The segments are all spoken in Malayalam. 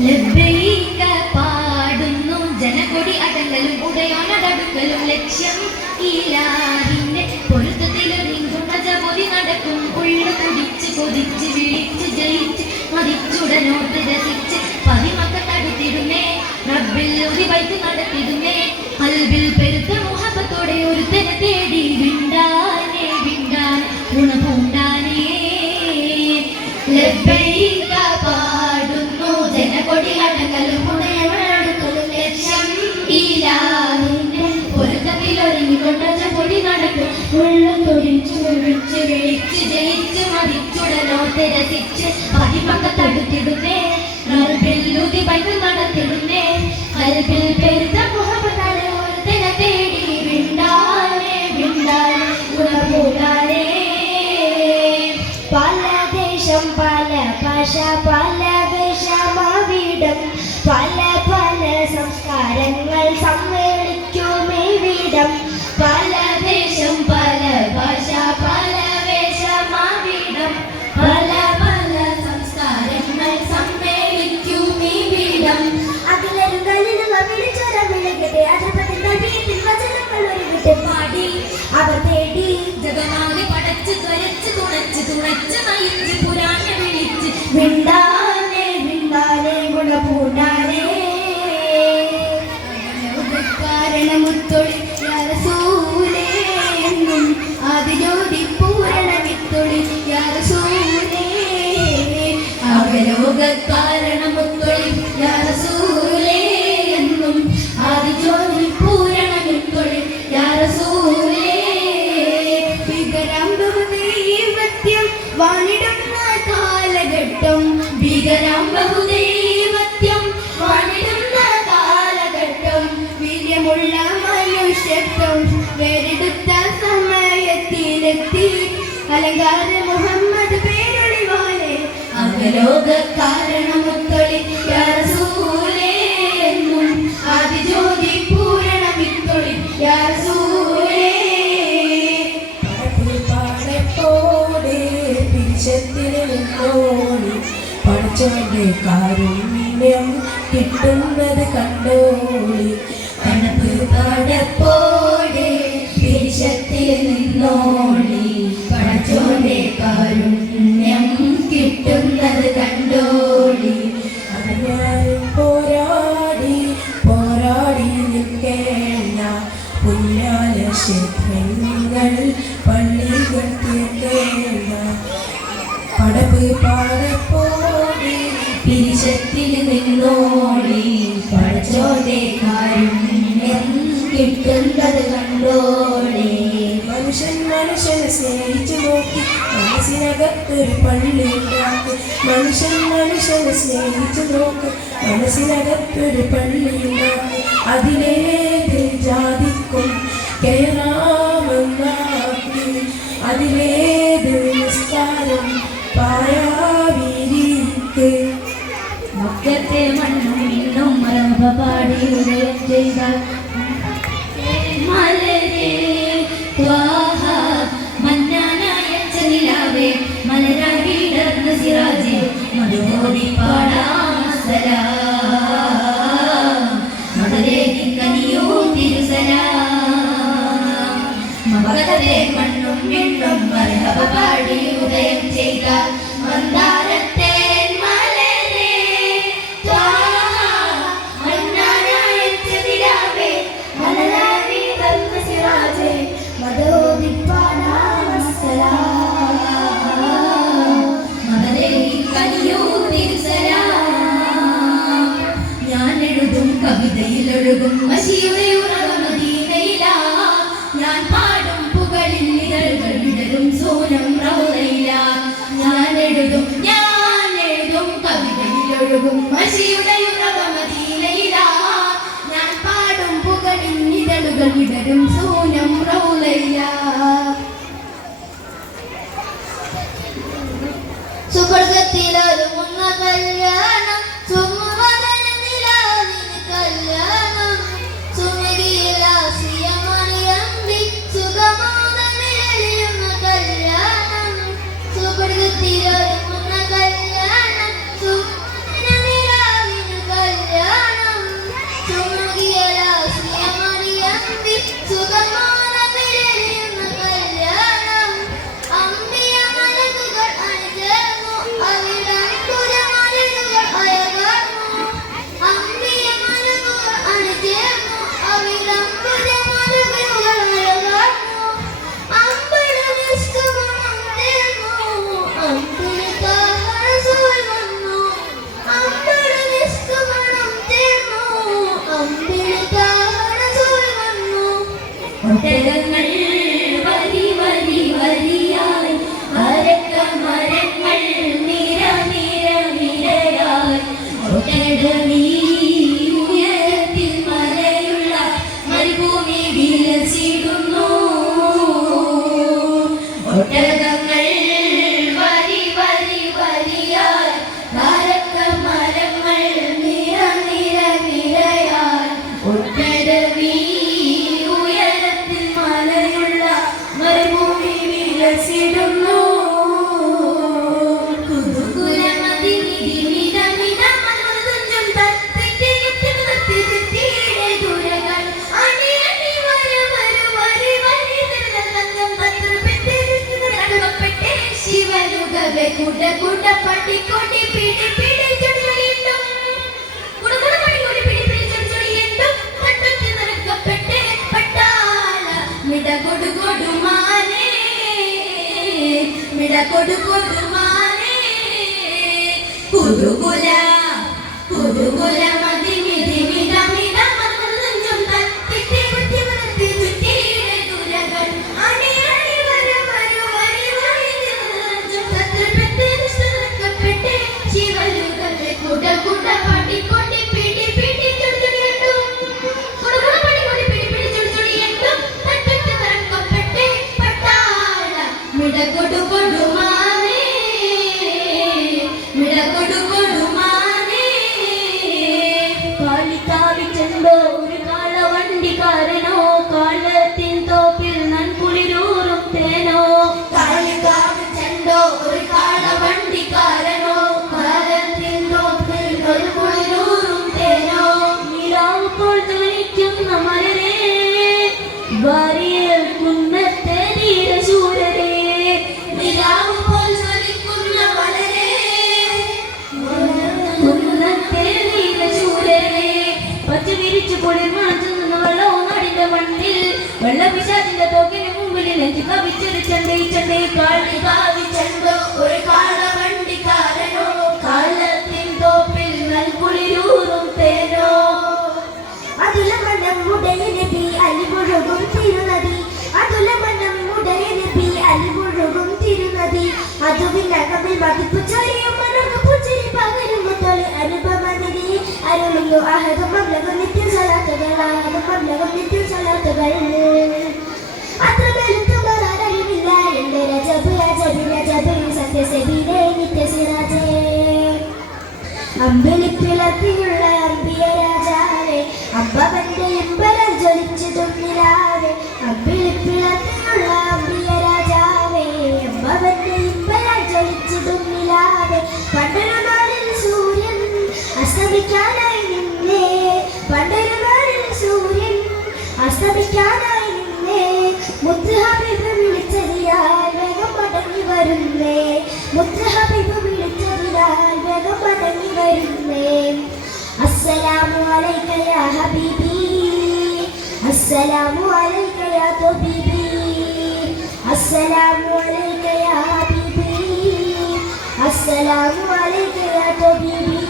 ലബ്ബൈക പാടുന്നു ജനകൊടി അടങ്ങലും ഉടയോനടടുക്കലും ലക്ഷ്യം ഇലാഹിന്റെ പൊരുത്തത്തിലൊരുങ്ങുന്ന ജപൊതി നടക്കും ഉള്ളു തുടിച്ച് കൊതിച്ച് വിളിച്ച് ജയിച്ച് മതിച്ചുടനോട്ട് രസിച്ച് പതിമക്ക തടുത്തിടുന്നേ റബ്ബിൽ ഒരു വൈത്ത് നടത്തിടുന്നേ കൽബിൽ പെരുത്ത മുഹബത്തോടെ ഒരുത്തനെ തേടി വിണ്ടാനേ വിണ്ടാൻ ഗുണപൂണ്ടാനേ ലബ്ബൈക പാടുന്നു ജനകൊടി അടങ്ങലും ഉടയോനടടുക്കലും ലക്ഷ്യം ഇലാഹിന്റെ പൊരുത്തത്തിലൊരുങ്ങിക്കൊണ്ട ജപൊടി നടക്കും ഉള്ളു തുടിച്ച് വിളിച്ച് വിളിച്ച് ജയിച്ച് മതിച്ചുടനോട്ട് രസിച്ച് പതിമക്ക തടുത്തിടുന്നേ റബ്ബിൽ ഒരു വൈത്ത് നടത്തിടുന്നേ കൽബിൽ പെരുത്ത മുഹബത്തോടെ ഒരുത്തനെ തേടി വിണ്ടാനേ വിണ്ടാൻ ഗുണപൂണ്ടാനേ പല ദേശം പല ഭാഷ പല വേഷമാവിടം പല പല സംസ്കാരങ്ങൾ സമ്മേളിക്കുമിവിടം പല ദേശം പല ഭാഷ പല വേഷമാവിടം പല പല സംസ്കാരങ്ങൾ സമ്മേളിക്കുമിവിടം അതിലൊരു കല്ലിനുക വിളിച്ചൊര വിളിക്കട്ടെ അതിർപ്പത്തിന്റെ വീട്ടിൽ വചനങ്ങൾ ഒരുകിട്ട് പാടി അവർ തേടി ജഗമാകെ പടച്ച് ത്വരച്ച് തുണച്ച് തുണച്ച് നയിച്ച് പുരാണ വിളിച്ച് വിണ്ടാനേ വിണ്ടാനേ ഗുണപൂണ്ടാനേ കാരണമുത്തൊളി യാറസൂലേ എന്നും ആദിജ്യോതി പൂരണ വിത്തൊളി യാറസൂലേ അവലോക കാരണമുത്തൊളി യാറസൂലേ എന്നും ആദിജ്യോതി പൂരണ വിത്തൊളി യാറസൂലേ ഭീകരാം ബഹുദൈവത്യം വാണിടുന്ന കാലഘട്ടം ഭീകരാം ബഹുദൈവത്യം വാണിടുന്ന കാലഘട്ടം വീര്യമുള്ള മനുഷ്യത്വം വേറെടുത്ത സമയത്തിലെത്തി അലങ്കാര മുഹമ്മദ് പേരൊളിവാലെ അവലോക കാരണമുത്തൊളി യാറസൂലേ എന്നും ആദിജ്യോതി പൂരണ വിത്തൊളി യാറസൂലേ പാടപ്പോടെ പിരിശത്തിന് നിന്നോളി പഠിച്ചോന്റെ കാരുണ്യം കിട്ടുന്നത് കണ്ടോളി കണപ്പ് പാടപ്പോടെ പിരിശത്തിൽ നിന്നോളി പടച്ചോന്റെ കാരുണ്യം കിട്ടുന്നത് കണ്ടോളി അതിനായി പോരാടി പോരാടി നിൽക്കേണ്ട പുണ്യാല ക്ഷേത്രങ്ങൾ പള്ളികൾ തീർക്കേണ്ട പടപ്പ് പാടപ്പോടി പിരിശത്തിൽ നിന്നോളി പടച്ചോന്റെ കാരുണ്യം കിട്ടുന്നത് കണ്ടോളി മനുഷ്യനെ സ്നേഹിച്ചു നോക്കി മനസ്സിനകത്തൊരു പള്ളി ഉണ്ടാക്കി മനുഷ്യനെ സ്നേഹിച്ചു നോക്കി മനസ്സിനകത്തൊരു പള്ളി ഉണ്ടാക്കി അതിലേത് ജാതിക്കും കേറാമെന്നാക്കി അതിലേത് നിസ്കാരം പായാവിരിക്ക് മക്കത്തെ മണ്ണും ഇന്നും മറവ പാടി ഉദയം ചെയ്ത മലരേ ത്വാഹ മന്നാനായ ചനിലാവേ മലരാകിടർന്ന സിറാജേ മധുമോദി പാടാം സലാം മധുരേകി കനിയോ തിരുസലാം മക്കത്തെ മണ്ണും ഇന്നും മറവ പാടി ഉദയം ചെയ്ത മന്ദാരത്തെ മലരേ ത്വാഹ മന്നാനായ ചനിലാവേ മലരാകിടർന്ന സിറാജേ മധോദി പാടാം സലാം മധുരേകി കനിയോ തിരുസലാം ഞാൻ എഴുതും കവിതയിലൊഴുകും മഷിയുടെ ഉറവ മദീനയിലാ ഞാൻ പാടും പുകളിൽ ഇതളുകൾ വിടരും സോനം റൗദയിലാ ഞാൻ എഴുതും കവിതയിലൊഴുകും മഷിയുടെ ഉറവ മദീനയിലാ ഞാൻ പാടും പുകളിൽ ഇതളുകൾ വിടരും സോനം റൗദയിലാ സുവർഗത്തിലൊരുങ്ങുന്ന കല്യാണം സുമവദനനിലാവിന് കല്യാണം സുമരിയിലാസിയമറിയമ്പി സുഖമോദമിഴലിയുന്ന കല്യാണം സുവർഗത്തിലൊരുങ്ങുന്ന കല്യാണം സുമവദനനിലാവിന് കൊടുകൊടുമാനേ കുടുകുല കുടുകുല മതിമിതി മിടമിട മർന്നഞ്ചും തട്ടിത്തി കുറ്റി മറത്തി ചുറ്റിയിലെ ദുരകൾ അണി അണി വര വരു വരി വരി നിറഞ്ഞും തത്രപ്പെട്ട് നിഷ്ഠനക്കപ്പെട്ട് ശിവലുകളെ കുട കുട പാടി കൊണ്ടി പിടി പിടി ചുടുചുടിയിട്ടും കുടകുട പാടി കൊണ്ടി പിടി പിടി ചുടുചുടിയിട്ടും തട്ടിട്ട് നിറക്കപ്പെട്ട് പട്ടാള മിടകൊടു കൊടുമാനേ മിടകൊടു കൊടുമാനേ കാളിത്താവിച്ചെന്തോ ഒരു കാളവണ്ടിക്കാരനോ കാലത്തിൻ തോപ്പിൽ നൻകുളിരൂറും തേനോ കാളികാവിച്ചെന്തോ ഒരു കാളവണ്ടിക്കാരനോ കാലത്തിൻ തോപ്പിൽ നൻകുളിരൂറും തേനോ നിലാവുപ്പോൾ ജ്വലിക്കുന്ന മലരേ വാരിയൽ കുന്നത്തെ ധീരശൂരരേ നിലാവ് പോൽ ജ്വലിക്കുന്ന വളരെ കുന്നത്തെ ധീരശൂരരേ പച്ച വിരിച്ചു കുളിർമണത്തുന്ന വെള്ളവും നാടിന്റെ മണ്ണിൽ വെള്ളപിശാചിന്റെ തോക്കിന് മുമ്പിൽ നെഞ്ചു കവിച്ചൊരു ചണ്ടേ ചണ്ടേ കാളികാവിച്ചെന്തോ ഒരു കാളവണ്ടിക്കാരനോ കാലത്തിൻ തോപ്പിൽ നൻകുളിരൂറും തേനോ അതുലമനം ഉടയനബി അലിമുഴുകും തിരുനദി അതുലമനം ഉടയനബി അലിമുഴുകും തിരുനദി അതുവിനകമിൽ മതിപ്പു ചൊരിയും മനോക്ക് പുച്ചിരി പകരും മുത്തോളി അനുപമനിധി അരുളുന്നു അഹദം മബ്ലഗം നിത്യം സലാത്തുകൾ അഹദം മബ്ലഗം നിത്യം സലാത്തുകൾ അത്രമേലും തുമാറിവില്ല എന്റെ രജബ് രജബി രജബ് സത്യസബിലെ നിത്യസിരാജേ അമ്പിളിപ്പിളത്തിയുള്ള അമ്പിയ രാജാവേ അമ്പവന്റെ ഇമ്പലം ജ്വലിച്ചതും നിലാവേ അമ്പിളിപ്പിളത്തിലുള്ള അമ്പിയ രാജാവേ അമ്പവന്റെ ഇമ്പലം ജ്വലിച്ചതും നിലാവേ പണ്ടൊരു നാളിൽ സൂര്യൻ അസ്തമിക്കാനായി നിന്നേ പണ്ടൊരു നാളിൽ സൂര്യൻ അസ്തമിക്കാനായി നിന്നേ മുത്ത് ഹബീബ് വിളിച്ചതിയാൽ വേഗം മടങ്ങി വരുന്നേ മുത്ത് ഹബീബ് വിളിച്ചതിയാൽ വേഗം മടങ്ങി വരുന്നേ അസ്സലാമു അലൈക യാ ഹബീബി അസ്സലാമു അലൈക യാ തബീബി അസ്സലാമു അലൈക യാ ഹബീബി അസ്സലാമു അലൈക യാ തബീബി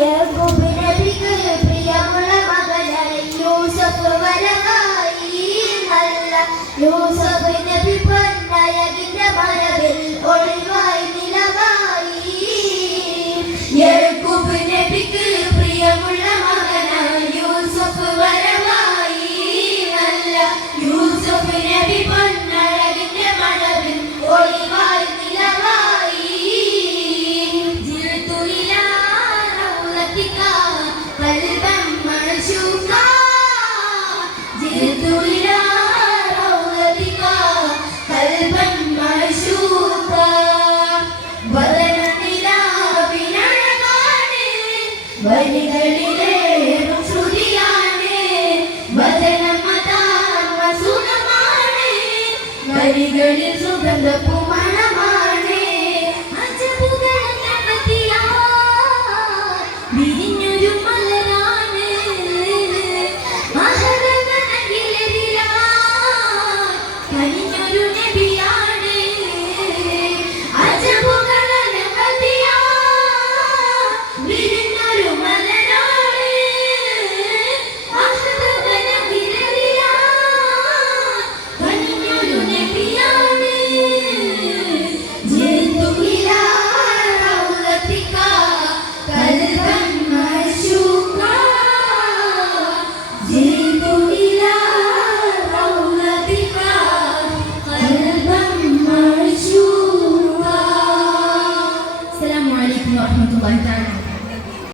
യാക്കൂബ് നബിക്ക് പ്രിയമുള്ള മകനായ യൂസഫ് വരമായി നല്ല യൂസഫ് നബി പൊന്നഴകിന്റെ മരവിൽ ഒളിവായി നിലവായി യാക്കൂബ് നബിക്ക് പ്രിയമുള്ള മകനായ യൂസഫ് വരമായി നല്ല യൂസഫ് നബി പൊന്നഴകിന്റെ മഴവിൽ ഒളിവായി നിലവായി ജിൽതു ഇലാ റൗളതിക ഖൽബൻ മഅശൂഖ ജിൽതു ഇലാ റൗളതിക ഖൽബൻ മഅശൂഖ വരികളിലേറും ശ്രുതിയാണ് വചനമതാത്മസുഖമാണ് വരികളിൽ സുഗന്ധപ്പുമണമാണ് അജബുകൾ വിരിഞ്ഞു